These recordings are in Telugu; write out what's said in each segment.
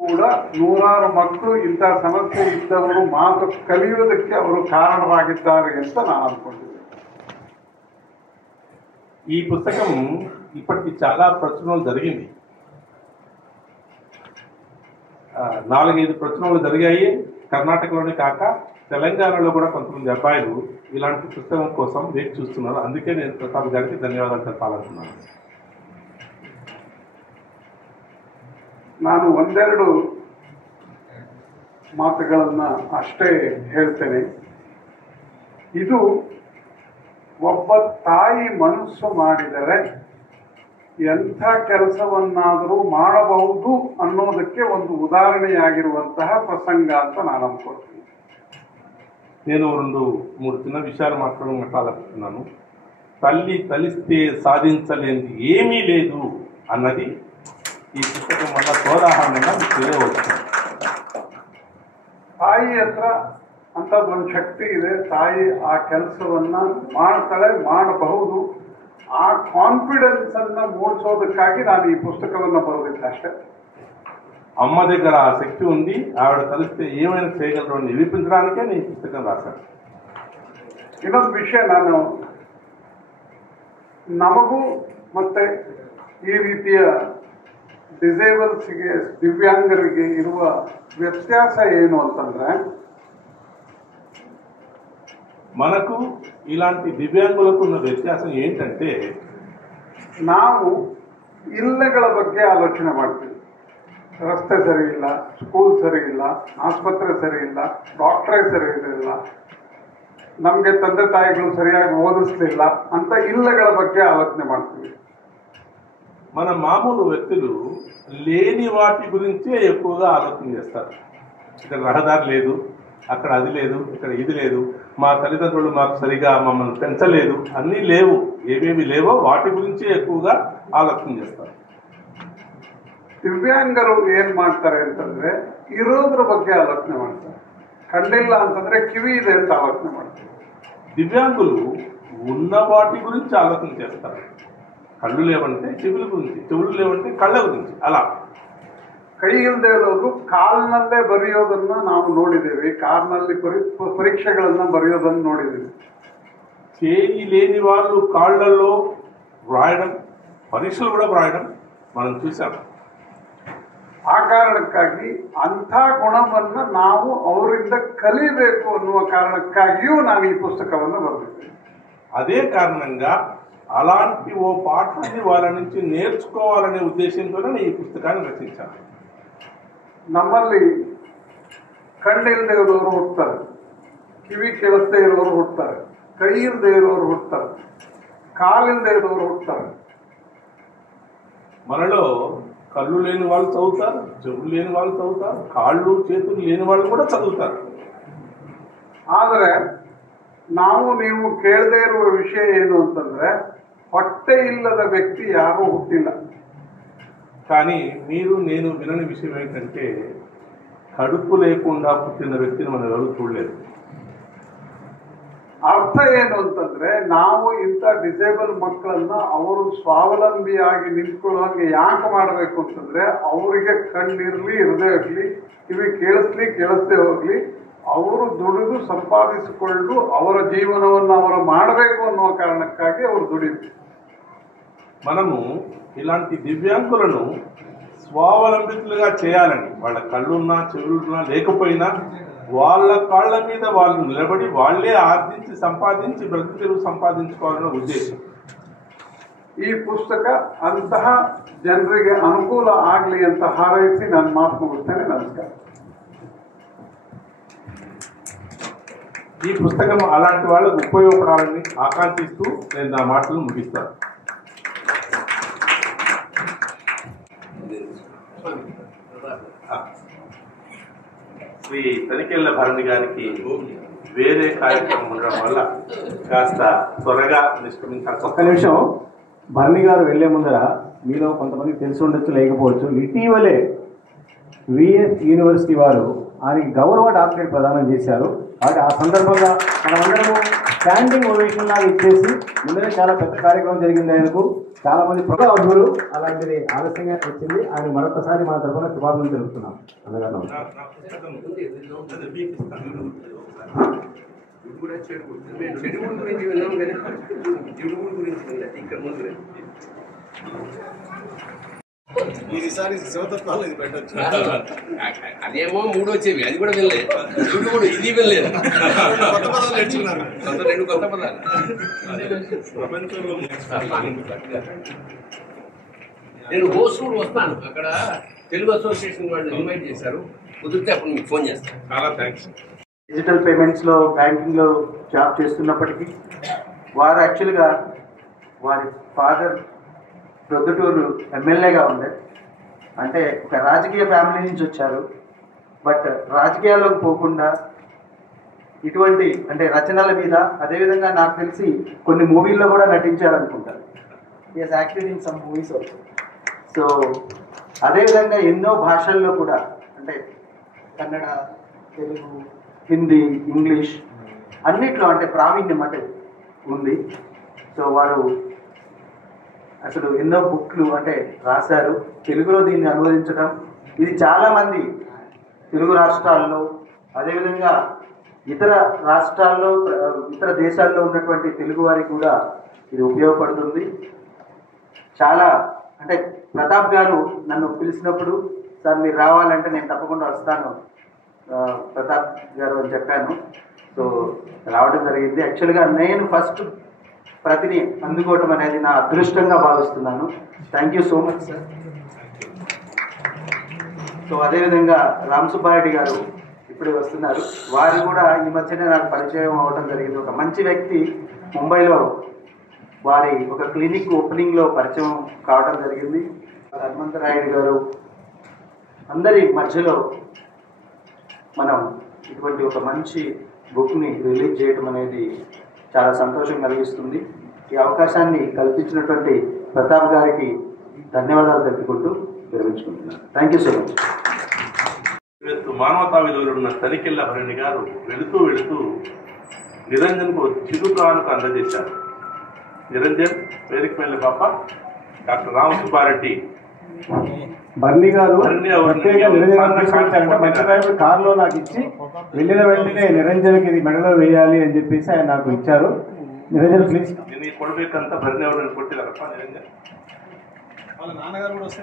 ಕೂಡ ನೂರಾರು ಮಕ್ಕಳು ಇಂಥ ಸಮಸ್ಯೆ ಇದ್ದವರು ಮಾತು ಕಲಿಯುವುದಕ್ಕೆ ಅವರು ಕಾರಣವಾಗಿದ್ದಾರೆ ಅಂತ ನಾನು అనుకుంటున్నాను. ఈ పుస్తకం ఇప్పటికి చాలా ప్రచురణలు జరిగింది. 4-5 ప్రచురణలు జరిగాయి. కర్ణాటకలోనే కాక తెలంగాణలో కూడా కొంతమంది అబ్బాయిలు ఇలాంటి పుస్తకం కోసం వేచి చూస్తున్నారు. అందుకే నేను ప్రసాద్ గారికి ధన్యవాదాలు చెప్పాలనుకున్నాను. ನಾನು ಒಂದೆರಡು ಮಾತುಗಳನ್ನು ಅಷ್ಟೇ ಹೇಳ್ತೇನೆ. ಇದು ಒಬ್ಬ ತಾಯಿ ಮನಸ್ಸು ಮಾಡಿದರೆ ಎಂಥ ಕೆಲಸವನ್ನಾದರೂ ಮಾಡಬಹುದು ಅನ್ನೋದಕ್ಕೆ ಒಂದು ಉದಾಹರಣೆಯಾಗಿರುವಂತಹ ಪ್ರಸಂಗ ಅಂತ ನಾನು ಅಂದ್ಕೊಳ್ತೀನಿ. నేను 2-3 చిన్న విషయాలు మాట్లాడాలనుకుంటున్నాను. తల్లి తలిస్తే సాధించలేనిది ఏమీ లేదు అన్నది ఈ పుస్తకం వల్ల సోదాహరణంగా తెలియవచ్చు. ತಾಯಿ ಹತ್ರ ಅಂಥದ್ದೊಂದು ಶಕ್ತಿ ಇದೆ. ತಾಯಿ ಆ ಕೆಲಸವನ್ನ ಮಾಡ್ತಾಳೆ, ಮಾಡಬಹುದು. ಆ ಕಾನ್ಫಿಡೆನ್ಸ್ ಅನ್ನ ಮೂಡಿಸೋದಕ್ಕಾಗಿ ನಾನು ಈ ಪುಸ್ತಕವನ್ನು ಬರೆದಿದ್ದೆ ಅಷ್ಟೇ. అమ్మ దగ్గర ఆ శక్తి ఉంది. ఆవిడ కలిస్తే ఏమైనా చేయగలరు అని నిరూపించడానికే నేను ఈ పుస్తకం రాశాను. ಇನ್ನೊಂದು ವಿಷಯ, ನಾನು ನಮಗೂ ಮತ್ತೆ ಈ ರೀತಿಯ ಡಿಸೇಬಲ್ಸ್ಗೆ, ದಿವ್ಯಾಂಗರಿಗೆ ಇರುವ ವ್ಯತ್ಯಾಸ ಏನು ಅಂತಂದ್ರೆ, మనకు ఇలాంటి దివ్యాంగులకు ఉన్న వ్యత్యాసం ఏంటంటే, ನಾವು ಇಲ್ಲಗಳ ಬಗ್ಗೆ ಆಲೋಚನೆ ಮಾಡ್ತೀವಿ. ರಸ್ತೆ ಸರಿ ಇಲ್ಲ, ಸ್ಕೂಲ್ ಸರಿ ಇಲ್ಲ, ಆಸ್ಪತ್ರೆ ಸರಿ ಇಲ್ಲ, ಡಾಕ್ಟ್ರೇ ಸರಿ ಇರಲಿಲ್ಲ, ನಮಗೆ ತಂದೆ ತಾಯಿಗಳು ಸರಿಯಾಗಿ ಓದಿಸ್ಲಿಲ್ಲ ಅಂತ ಇಲ್ಲಗಳ ಬಗ್ಗೆ ಆಲೋಚನೆ ಮಾಡ್ತೀವಿ. మన మామూలు వ్యక్తులు లేని వాటి గురించే ఎక్కువగా ఆలోచన చేస్తారు. ఇక్కడ రహదారి లేదు, అక్కడ అది లేదు, ఇక్కడ ఇది లేదు, మా తల్లిదండ్రులు మాకు సరిగా మమ్మల్ని పెంచలేదు, అన్నీ లేవు, ఏవేవి లేవో వాటి గురించే ఎక్కువగా ఆలోచన చేస్తారు. ದಿವ್ಯಾಂಗರು ಏನ್ ಮಾಡ್ತಾರೆ ಅಂತಂದ್ರೆ ಇರೋದ್ರ ಬಗ್ಗೆ ಆಲೋಚನೆ ಮಾಡ್ತಾರೆ. ಕಣ್ಣಿಲ್ಲ ಅಂತಂದ್ರೆ ಕಿವಿ ಇದೆ ಅಂತ ಆಲೋಚನೆ ಮಾಡ್ತಾರೆ. దివ్యాంగులు ఉన్న వాటి గురించి ఆలోచన చేస్తారు. కళ్ళు లేవంటే చెవుల గురించి, చెవులు లేవంటే కళ్ళ గురించి. అలా ಕೈ ಇಲ್ಲದೆ ಇರೋದು ಕಾಲ್ನಲ್ಲೇ ಬರೆಯೋದನ್ನ ನಾವು ನೋಡಿದ್ದೇವೆ. ಕಾರ್ನಲ್ಲಿ ಪರೀಕ್ಷೆಗಳನ್ನ ಬರೆಯೋದನ್ನು ನೋಡಿದ್ದೇವೆ. చేయి లేని వాళ్ళు కాళ్లలో వ్రాయడం, పరీక్షలు కూడా వ్రాయడం మనం చూసాం. ಆ ಕಾರಣಕ್ಕಾಗಿ ಅಂಥ ಗುಣವನ್ನ ನಾವು ಅವರಿಂದ ಕಲಿಬೇಕು ಅನ್ನುವ ಕಾರಣಕ್ಕಾಗಿಯೂ ನಾನು ಈ ಪುಸ್ತಕವನ್ನು ಬರೆದಿದ್ದೇನೆ. అదే కారణంగా అలాంటి ఓ పాఠాన్ని వాళ్ళ నుంచి నేర్చుకోవాలనే ఉద్దేశంతోనే నేను ఈ పుస్తకాన్ని రచించాను. ನಮ್ಮಲ್ಲಿ ಕಣ್ಣಿಲ್ಲದೆ ಇರೋರು ಹುಡ್ತಾರೆ, ಕಿವಿ ಕೇಳಿಸದೇ ಇರೋರು ಹುಡ್ತಾರೆ, ಕೈ ಇಲ್ಲದೆ ಇರೋರು ಹುಡ್ತಾರೆ, ಕಾಲಿಲ್ಲದೆ ಇರೋರು ಹುಡ್ತಾರೆ. మనలో కళ్ళు లేని వాళ్ళు చదువుతారు, చెవులు లేని వాళ్ళు చదువుతారు, కాళ్ళు చేతులు లేని వాళ్ళు కూడా చదువుతారు. ಆದರೆ ನಾವು ನೀವು ಕೇಳದೇ ಇರುವ ವಿಷಯ ಏನು ಅಂತಂದ್ರೆ, ಹೊಟ್ಟೆ ಇಲ್ಲದ ವ್ಯಕ್ತಿ ಯಾರೂ ಹುಟ್ಟಿಲ್ಲ. కానీ మీరు నేను వినని విషయం ఏంటంటే, కడుపు లేకుండా పుట్టిన వ్యక్తిని మనం ఎవరు చూడలేదు. ಅರ್ಥ ಏನು ಅಂತಂದ್ರೆ, ನಾವು ಇಂಥ ಡಿಸೇಬಲ್ ಮಕ್ಕಳನ್ನ ಅವರು ಸ್ವಾವಲಂಬಿಯಾಗಿ ನಿಂತ್ಕೊಳ್ಳುವಂಗೆ ಯಾಕೆ ಮಾಡಬೇಕು ಅಂತಂದ್ರೆ, ಅವರಿಗೆ ಕಣ್ಣಿರ್ಲಿ ಇರದೇ ಇರಲಿ, ಕಿವಿ ಕೇಳಿಸದೇ ಹೋಗ್ಲಿ, ಅವರು ದುಡಿದು ಸಂಪಾದಿಸಿಕೊಂಡು ಅವರ ಜೀವನವನ್ನು ಅವರು ಮಾಡಬೇಕು ಅನ್ನುವ ಕಾರಣಕ್ಕಾಗಿ ಅವರು ದುಡಿಬೇಕು. మనము ఇలాంటి దివ్యాంగులను స్వావలంబితులుగా చేయాలని, వాళ్ళ కళ్ళున్నా చెవులున్నా లేకపోయినా వాళ్ళ కాళ్ళ మీద వాళ్ళు నిలబడి వాళ్లే ఆర్జించి సంపాదించి బ్రతుకు తెరువు సంపాదించుకోవాలన్న ఉద్దేశం. ಈ ಪುಸ್ತಕ ಅಂತಹ ಜನರಿಗೆ ಅನುಕೂಲ ಆಗಲಿ ಅಂತ ಹಾರೈಸಿ ನಾನು ಮಾತು ಮುಗಿಸ್ತೇನೆ. ನಮಸ್ಕಾರ. ఈ పుస్తకం అలాంటి వాళ్ళకు ఉపయోగపడాలని ఆకాంక్షిస్తూ నేను నా మాటలు ముగిస్తాను. శ్రీ తనికెళ్ళ భరణి గారికి వేరే కార్యక్రమం ఉండడం వల్ల కాస్త త్వరగా నిష్క్రమించాల్సి. ఒక్క నిమిషం, భరణి గారు వెళ్లే ముందర మీలో కొంతమందికి తెలిసి ఉండొచ్చు, లేకపోవచ్చు, ఇటీవలే విఎస్ యూనివర్సిటీ వారు ఆయనకి గౌరవ డాక్టరేట్ ప్రదానం చేశారు. కాబట్టి ఆ సందర్భంగా మనమందరము స్టాండింగ్ ఓవేషన్ లాగా ఇచ్చేసి ముందరే చాలా పెద్ద కార్యక్రమం జరిగింది. ఆయనకు చాలా మంది ప్రజా అర్హులు అలాంటిది ఆలస్యంగా వచ్చింది. ఆయన మరొకసారి మన తరఫున శుభాకాంక్షలు తెలుపుతున్నాం. అన్నగారు ఈసారి శివతత్వాలు ఇది పెట్టచ్చు. అదేమో 3 వచ్చేవి, అది కూడా వెళ్ళలేదు. కూడా ఇది వెళ్ళలేదు. కొత్త పదాలు నేర్చుకున్నారు. 2 కొత్త పదాలు. నేను హోసూరు వస్తాను, అక్కడ తెలుగు అసోసియేషన్ వాళ్ళు ఇన్వైట్ చేశారు. కుదిరితే అప్పుడు మీకు ఫోన్ చేస్తాను. చాలా థ్యాంక్స్. డిజిటల్ పేమెంట్స్లో బ్యాంకింగ్లో జాబ్ చేస్తున్నప్పటికీ వారు యాక్చువల్గా వారి ఫాదర్ ప్రొద్దుటూరు ఎమ్మెల్యేగా ఉండే, అంటే ఒక రాజకీయ ఫ్యామిలీ నుంచి వచ్చారు. బట్ రాజకీయాల్లోకి పోకుండా ఇటువంటి అంటే రచనల మీద, అదేవిధంగా నాకు తెలిసి కొన్ని మూవీల్లో కూడా నటించారనుకుంటారు. Is acted in some movies also. So అదేవిధంగా ఎన్నో భాషల్లో కూడా, అంటే కన్నడ, తెలుగు, హిందీ, ఇంగ్లీష్ అన్నిట్లో అంటే ప్రావీణ్యం అంటే ఉంది. సో వారు అసలు ఎన్నో బుక్లు అంటే రాశారు. తెలుగులో దీన్ని అనువదించడం, ఇది చాలామంది తెలుగు రాష్ట్రాల్లో, అదేవిధంగా ఇతర రాష్ట్రాల్లో, ఇతర దేశాల్లో ఉన్నటువంటి తెలుగు వారికి కూడా ఇది ఉపయోగపడుతుంది. చాలా అంటే ప్రతాప్ గారు నన్ను పిలిచినప్పుడు, సార్ మీరు రావాలంటే నేను తప్పకుండా వస్తాను ప్రతాప్ గారు అని చెప్పాను. సో రావడం జరిగింది. యాక్చువల్గా నేను ఫస్ట్ ప్రతిని అందుకోవటం అనేది నా అదృష్టంగా భావిస్తున్నాను. Thank you so much sir. So అదేవిధంగా రామ్ సుబ్బారెడ్డి గారు ఇప్పుడే వస్తున్నారు. వారు కూడా ఈ మధ్యనే నాకు పరిచయం అవ్వడం జరిగింది. ఒక మంచి వ్యక్తి ముంబైలో వారి ఒక క్లినిక్ ఓపెనింగ్లో పరిచయం కావడం జరిగింది. హనుమంతరాయుడు గారు అందరి మధ్యలో మనం ఇటువంటి ఒక మంచి బుక్ని రిలీజ్ చేయడం అనేది చాలా సంతోషం కలిగిస్తుంది. ఈ అవకాశాన్ని కల్పించినటువంటి ప్రతాప్ గారికి ధన్యవాదాలు తెలుపుకుంటూ విరమించుకుంటున్నాను. Thank you so much. మానవతా విలువలు ఉన్న తనికెళ్ళ భరణి గారు వెళుతూ నిరంజన్కు చిరుకానుక అందజేశారు. నిరంజన్ వేదిక వెళ్ళే పాప డాక్టర్ రామ్ సుబ్బారెడ్డి బర్నీ గారు కారులో నాకు ఇచ్చి వెళ్ళిన వెంటనే నిరంజన్కి ఇది మెడలో వేయాలి అని చెప్పేసి ఆయన నాకు ఇచ్చారు. నిరంజన్ ప్లీజ్. నేను ఈ కొడబేకంతా భరణి ఎవరైనా కొట్టిదారప్ప నిరంజన్. వాళ్ళ నాన్నగారు కూడా వస్తే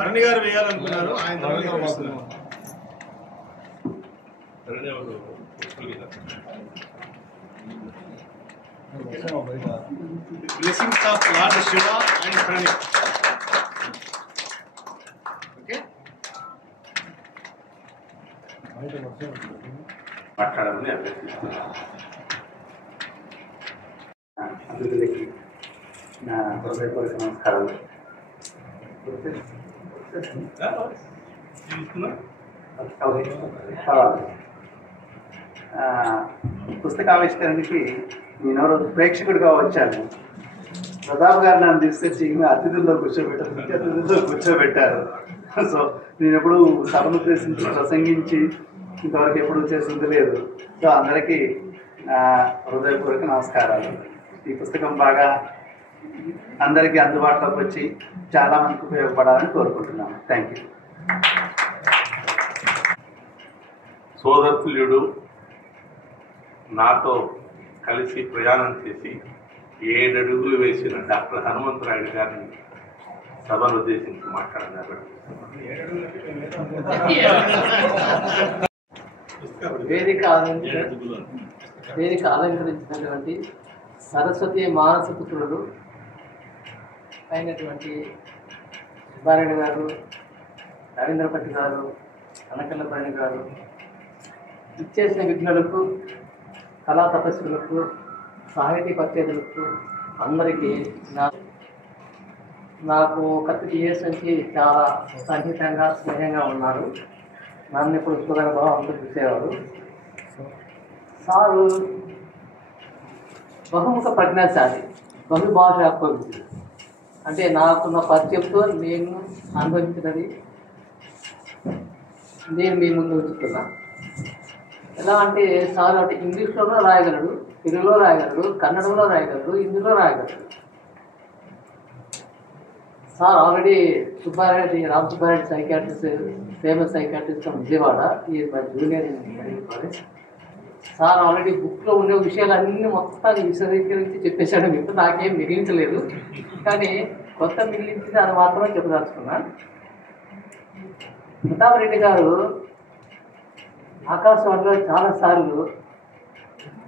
భరణి గారు వేయాలనుకున్నారు. ఆయన blessings of lord Shiva and Bharani. Okay, మాట్లాడమని అభ్యర్థిస్తున్నాను. అందరికీ నా హృదయపూర్వక నమస్కారాలు. పుస్తకావిష్కరణకి నేను రోజు ప్రేక్షకుడిగా వచ్చాను. ప్రతాప్ గారు నన్ను తీసుకొచ్చి అతిథుల్లో కూర్చోబెట్టారు. సో నేను ఎప్పుడు సభను ఉద్దేశించి ప్రసంగించి ఇంతవరకు ఎప్పుడు చేసింది లేదు. సో అందరికీ హృదయపూర్వక నమస్కారాలు. ఈ పుస్తకం బాగా అందరికీ అందుబాటులోకి వచ్చి చాలా మందికి ఉపయోగపడాలని కోరుకుంటున్నాను. Thank you. సోదరుడు నాతో కలిసి ప్రయాణం చేసి 7 అడుగులు వేసిన డాక్టర్ హనుమంతరాయుడు గారిని సభను ఉద్దేశించి మాట్లాడారు. వేదిక అలంకరించినటువంటి సరస్వతి మానస పుత్రుడు అయినటువంటి సుబ్బారెడ్డి గారు, రవీంద్రపతి గారు, అనకల్లపల్లి గారు, ఇచ్చేసిన విఘ్నులకు, కళా తపస్సులకు, సాహితీ పరిచయాలకు అందరికీ నాకు 30 ఇయర్స్ నుంచి చాలా సన్నిహితంగా స్నేహంగా ఉన్నారు. నన్ను ఇప్పుడు సుగరభావంతో చూసేవారు. సారు బహుముఖ ప్రజ్ఞాశాలి, బహుభాషా కోవిదుడు. అంటే నాకున్న పరిచయంతో నేను అనుభవించినది నేను మీ ముందు ఉంచుతున్నా. ఎలా అంటే సార్ అంటే ఇంగ్లీష్లోనూ రాయగలడు, తెలుగులో రాయగలడు, కన్నడంలో రాయగలడు, హిందీలో రాయగలడు. Sir already Ram Subbareddy psychiatrist, famous psychiatrist from Vijayawada, he my junior in college. Sir already బుక్లో ఉండే విషయాలన్నీ మొత్తాన్ని విశదీకరించి చెప్పేశాడు. మీకు నాకేం మిగిలించలేదు, కానీ కొత్త మిగిలించింది అది మాత్రమే చెప్పదలుచుకున్నా. ప్రతాప్ రెడ్డి గారు ఆకాశవాణిలో చాలాసార్లు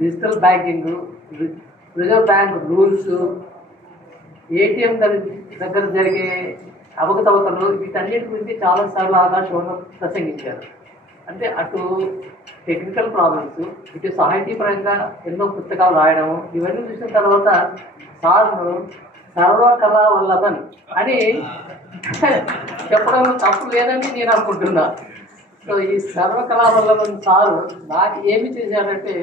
digital banking, reserve bank rules, ATM దగ్గర జరిగే అవకతవకలు, వీటన్నిటి గురించి చాలాసార్లు ఆకాశవాణిలో ప్రసంగించారు. అంటే అటు టెక్నికల్ ప్రాబ్లమ్స్, ఇటు సాహితీపరంగా ఎన్నో పుస్తకాలు రాయడం, ఇవన్నీ చూసిన తర్వాత సార్ను సర్వకళా వల్లభన్ అని చెప్పడం తప్పు లేదని నేను అనుకుంటున్నా. సో ఈ సర్వకళా వల్లభన్ సారు నాకు ఏమి చేశాడంటే,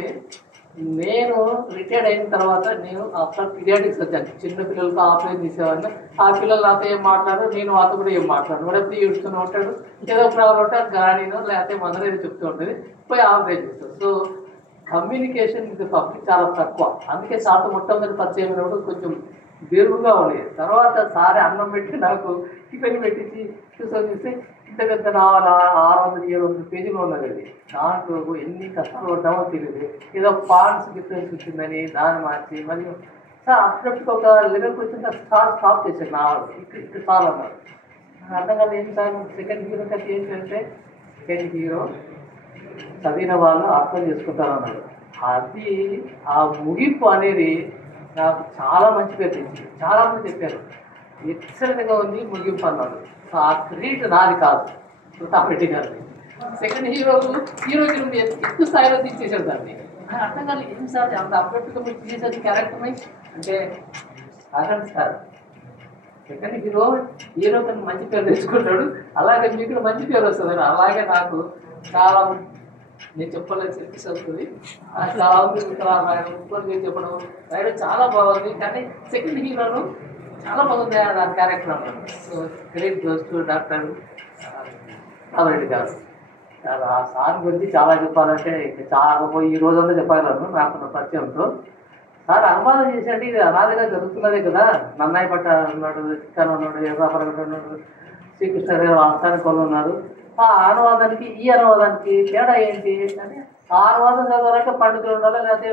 నేను రిటైర్డ్ అయిన తర్వాత నేను ఆఫ్టర్ పీడియాటిక్స్ వచ్చాను. చిన్న పిల్లలతో ఆపరేషన్ చేసేవాడిని. ఆ పిల్లలు నాతో ఏం మాట్లాడారు, నేను వాళ్ళతో కూడా ఏం మాట్లాడు. వాడు ఎప్పుడు ఏడుస్తూనే ఉంటాడు, ఏదో ప్రాబ్లం ఉంటే గానీనో లేకపోతే మందరో ఏదో చెప్తూ ఉంటుంది, పోయి ఆపరేషన్ చేస్తాడు. సో కమ్యూనికేషన్ విత్ పబ్లిక్ చాలా తక్కువ. అందుకే సార్తో మొట్టమొదటి పరిచయం అయినప్పుడు కొంచెం బెరుగుగా ఉండేది. తర్వాత సారే అన్నం పెట్టి నాకు టిఫిన్ పెట్టించి చూస్తే ఇంత పెద్ద నావల 600-700 పేజీలు ఉన్నది. అది దాంట్లో ఎన్ని కష్టాలు పడ్డామో తెలియదు. ఏదో పాయింట్స్ డిఫరెన్స్ వచ్చిందని దాన్ని మార్చి మరియు సార్ అప్పుడప్పుడు ఒక లెవెల్కి వచ్చిన స్టాప్ చేశారు నావల్. ఇక్కడ సార్ అన్నారు. అర్థం కాదు ఏంటి సార్, సెకండ్ హీరో కథ ఏంటంటే సెకండ్ హీరో చదివిన వాళ్ళు అర్థం చేసుకుంటారు అన్నారు. అది ఆ ముగింపు అనేది నాకు చాలా మంచి పేరు తెచ్చింది. చాలామంది చెప్పారు ఎక్సలెంట్గా ఉంది ముగింపు అన్నాడు. సో ఆ క్రెడిట్ నాది కాదు, ప్రతాప్ రెడ్డి గారిని. సెకండ్ హీరోకి నుండి ఎక్కువ స్థాయిలో తీసేసాడు దాన్ని. అర్థం కాదు ఏం సార్ అంత అప్డేట్గా మీరు తీసేది క్యారెక్టర్ని అంటే అర్థం సార్. సెకండ్ హీరో కన్నా మంచి పేరు తెచ్చుకుంటాడు, అలాగే మీకు మంచి పేరు వస్తుంది. అలాగే నాకు చాలా నేను చెప్పలేదు చెప్పేసి వస్తుంది. అసలు అలా ఉంది రాయడం చెప్పడం రాయడం చాలా బాగుంది. కానీ సెకండ్ హీరోను చాలా బాగుంది దాని క్యారెక్టర్ అన్నాడు. So credit goes to doctor Rama Reddy గారు. ఆ సార్ గురించి చాలా చెప్పాలంటే చాలా ఈ రోజంతా చెప్పగలను నాకున్న పరిచయంతో. సార్ అనువాదం చేసేది ఇది అనాదిగా జరుగుతున్నదే కదా. నన్నాయి పట్ట ఉన్నాడు, చిక్కన్ ఉన్నాడు, ఎర్రాపరం ఉన్నాడు, శ్రీకృష్ణదేవ ఆస్థానిక వాళ్ళు ఉన్నారు. ఆ అనువాదానికి ఈ అనువాదానికి తేడా ఏంటి అంటే, ఆ అనువాదం చదవాలంటే పండితులు ఉండాలి, లేకపోతే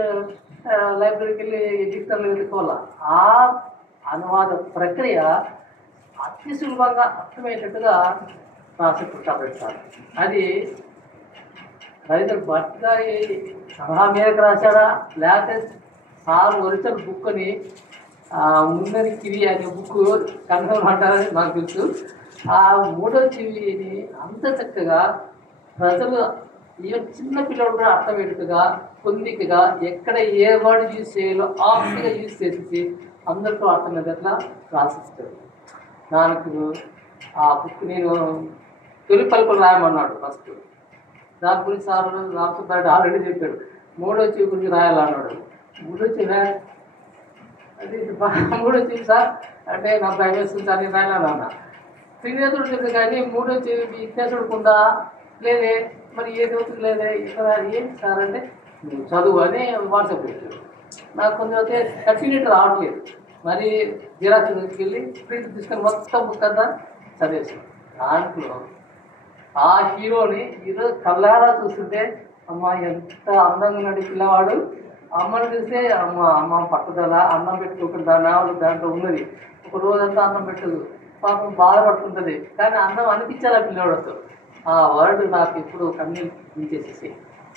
లైబ్రరీకి వెళ్ళి డిక్షనరీలు వెతుక్కోవాలి. ఆ అనువాద ప్రక్రియ అతి సులభంగా అర్థమయ్యేటట్టుగా రాసి పుట్టాపెడతారు. అది రవీంద్ర భట్ గారి సలహా మేరకు రాశాడా, లేకపోతే సార్ ఒరిజినల్ బుక్ని ముందని కివి అనే బుక్ కన్ఫర్మ్ అంటారని నాకు తెలుసు. ఆ మూడో చెవిని అంత చక్కగా ప్రజలు ఈవెన్ చిన్న పిల్లలు కూడా అర్థమయ్యేట్టుగా పొందికగా ఎక్కడ ఏ వర్డ్ యూజ్ చేయాలో ఆప్ట్గా యూజ్ చేసి అందరితో అర్థమయ్యేటట్లా రాసిస్తారు. దానికి ఆ బుక్ నేను తొలి పలుకులు రాయమన్నాడు ఫస్ట్. దాని గురించి సార్ రామ్ సుబ్బారెడ్డి ఆల్రెడీ చెప్పాడు. మూడో చెవి గురించి రాయాలన్నాడు. మూడో చెవి అది మూడో చెవి సార్ అంటే నా భయం వేస్తుంది సార్, నేను రాయాలన్నా. త్రినేతుడు తెలుసు కానీ మూడో చెవి విఘ్నేశుడుకుందా లేదే, మరి ఏ దేవతలు లేదే, ఇక్కడ ఏంటి సార్ అంటే నువ్వు చదువు అని వాట్సాప్ పెట్టాడు. నాకు కొంచెం అయితే కంటిన్యూటీ రావట్లేదు. మరి జిరాక్స్ తీసుకెళ్ళి ప్రింట్ తీసుకొని మొత్తం బుక్ అంతా చదివేసాను. దాంట్లో ఆ హీరోని ఈరోజు కళ్ళారా చూస్తుంటే అమ్మ ఎంత అందంగా ఉన్నాడు పిల్లవాడు. అమ్మని చూస్తే అమ్మ పట్టుదల, అన్నం పెట్టుకోకుండా దాంట్లో ఉన్నది. ఒక రోజంతా అన్నం పెట్టదు, పాపం బాధపడుతుంటుంది. కానీ అన్నం అనిపించాలి ఆ పిల్లవాడితో. ఆ వర్డ్ నాకు ఎప్పుడు కన్నీళ్ళు తీసేసేసి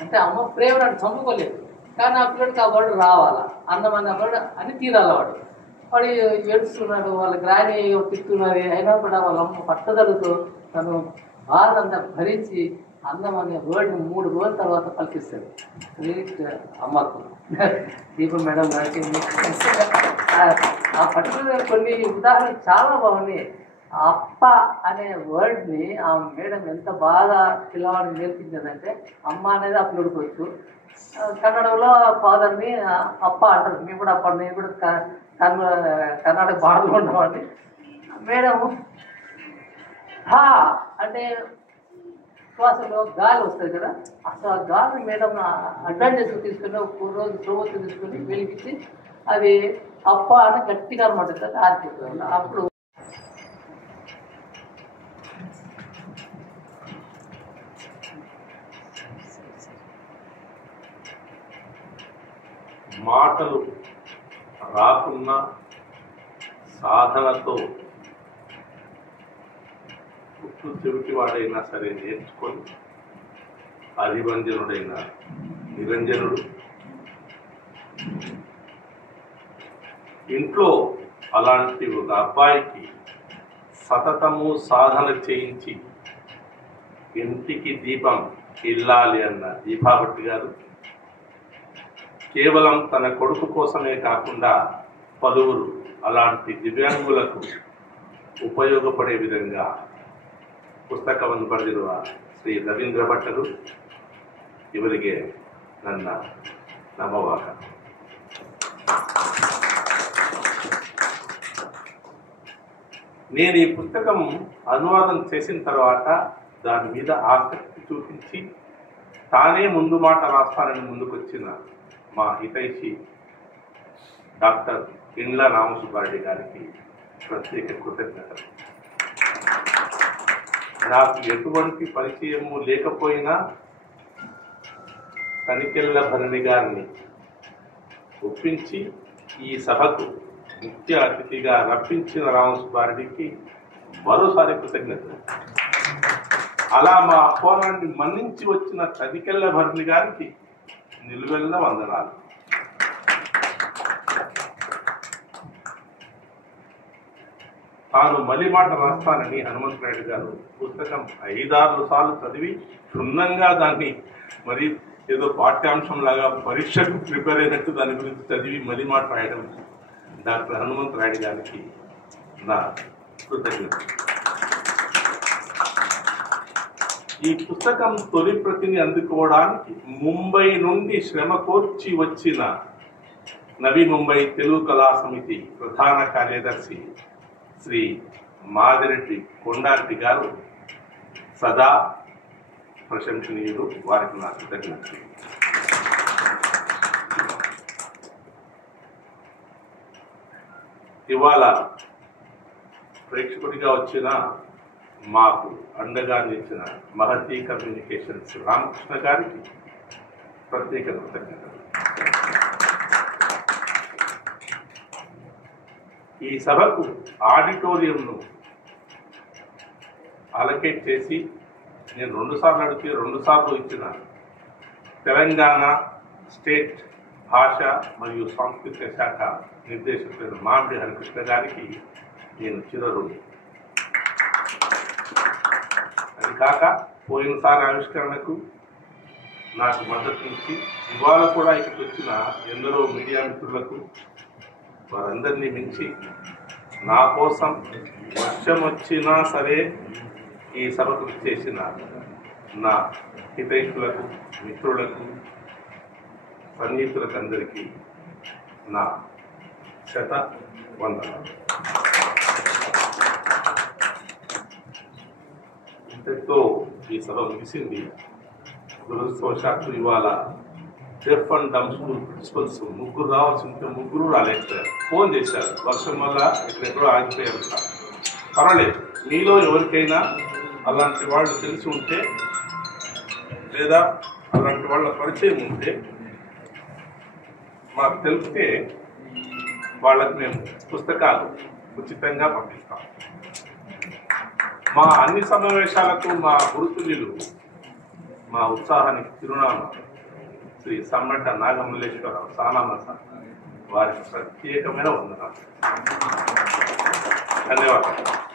అంటే అమ్మ ప్రేమ నాకు చంపుకోలేదు, కానీ ఆ పిల్లడికి ఆ వర్డ్ రావాలా, అన్నం అనే వర్డ్ అని తీరాలి. వాడు ఏడుస్తున్నాడు, వాళ్ళ గ్రాని తిట్టున్నది, అయినా కూడా వాళ్ళ అమ్మ పట్టుదలతో తను బాధ అంతా భరించి అన్నం అనే వర్డ్ని 3 రోజుల తర్వాత పలికిస్తాడు. గ్రేట్ అమ్మకు దీపం మేడం గారికి ఆ పర్టికులర్ కొన్ని ఉదాహరణలు చాలా బాగున్నాయి. అప్ప అనే వర్డ్ని ఆ మేడం ఎంత బాగా పిల్లవాడిని నేర్పించిందంటే, అమ్మ అనేది ఆ పిల్లడికొచ్చు, కన్నడలో ఫాదర్ని అప్ప అంటారు. మేము కూడా అప్పటి నేను కూడా కర్ణాటక బాడలో ఉన్నామండి. మేడం హా అంటే శ్వాసలో గాలి వస్తుంది కదా, అసలు ఆ గాలి మేడం అడ్వాంటేజ్ తీసుకుని ఒక రోజు ప్రభుత్వం తీసుకుని వెలిగించి అది అప్ప అని గట్టిగా అనమాట కదా ఆర్పిస్తుంది. అప్పుడు మాటలు రాకున్నా సాధనతో పుట్టు చెవిటివాడైనా సరే నేర్చుకొని హరిభంజనుడైన నిరంజనుడు ఇంట్లో అలాంటి ఒక అబ్బాయికి సతతము సాధన చేయించి ఇంటికి దీపం ఇల్లాలి అన్న దీపాభట్టి గారు కేవలం తన కొడుకు కోసమే కాకుండా పలువురు అలాంటి దివ్యాంగులకు ఉపయోగపడే విధంగా పుಸ್ತಕವನ್ನು ಬರೆದಿರುವ ಶ್ರೀ ರವೀಂದ್ರ ಭಟ್ಟರು ಇವರಿಗೆ ನನ್ನ ನಮವಾಗ. నేను ఈ పుస్తకం అనువాదం చేసిన తర్వాత దాని మీద ఆసక్తి చూపించి తానే ముందు మాట రాస్తానని ముందుకొచ్చిన మా హితైషి డాక్టర్ ఇండ్ల రామసుబ్బారెడ్డి గారికి ప్రత్యేక కృతజ్ఞతలు. నాకు ఎటువంటి పరిచయము లేకపోయినా తనికెళ్ళ భరణి గారిని ఒప్పించి ఈ సభకు ముఖ్య అతిథిగా రప్పించిన రామసుబ్బారెడ్డికి మరోసారి కృతజ్ఞతలు. అలా మా ఆహ్వానాన్ని మన్నించి వచ్చిన తనికెళ్ళ భరణి గారికి నిలువెల్ల వందనాలు. తాను మలిమాట రాస్తానని హనుమంతరాయుడు గారు పుస్తకం 5-6 సార్లు చదివి క్షుణ్ణంగా దాన్ని మరి ఏదో పాఠ్యాంశం లాగా పరీక్షకు ప్రిపేర్ అయినట్టు దాని గురించి చదివి మలిమాట రాయడం డాక్టర్ హనుమంతరాయుడు గారికి నా కృతజ్ఞత. ఈ పుస్తకం తొలి ప్రతిని అందుకోవడానికి ముంబై నుండి శ్రమ కోర్చి వచ్చిన నవీ ముంబై తెలుగు కళా సమితి ప్రధాన కార్యదర్శి శ్రీ మాదిరెడ్డి కొండారెడ్డి గారు సదా ప్రశంసనీయులు. వారికి నా కృతజ్ఞతలు. ఇవాళ ప్రేక్షకుడిగా వచ్చిన మాకు అండగా నిలిచిన మహతి కమ్యూనికేషన్స్ రామకృష్ణ గారికి ప్రత్యేక కృతజ్ఞతలు. ఈ సభకు ఆడిటోరియంను అలకేట్ చేసి నేను 2 సార్లు అడిగితే 2 సార్లు ఇచ్చిన తెలంగాణ స్టేట్ భాష మరియు సాంస్కృతిక శాఖ నిర్దేశకులైన మామిడి హరికృష్ణ గారికి నేను చిరరుణి. అది కాక పోయినసారి ఆవిష్కరణకు నాకు మద్దతునిచ్చి ఇవాళ కూడా ఇక్కడికి వచ్చిన ఎందరో మీడియా మిత్రులకు, వారందరినీ మించి నా కోసం వర్షం వచ్చినా సరే ఈ సభకు చేసిన నా హితైషులకు, మిత్రులకు, సన్నిహితులకు అందరికీ నా శత వందనాలు. ఇంతటితో ఈ సభ ముగిసింది. దురదృష్టవశాత్తు ఇవాళ deaf and dumb school principals 3 రావాల్సి ఉంటే 3 రాలేకపోయారు. ఫోన్ చేశారు, వర్షం వల్ల ఎక్కడెక్కడో ఆగిపోయారు. పర్వాలేదు, మీలో ఎవరికైనా అలాంటి వాళ్ళు తెలిసి ఉంటే లేదా అలాంటి వాళ్ళ పరిచయం ఉంటే మాకు తెలిస్తే వాళ్ళకి మేము పుస్తకాలు ఉచితంగా పంపిస్తాం. మా అన్ని సమావేశాలకు మా గురుతుల్యులు, మా ఉత్సాహానికి చిరునామా శ్రీ సమ్మట నాగమల్లేశ్వరరావు సానాన్న సార్ వారికి ప్రత్యేకమైన వందనాలు. ధన్యవాదాలు.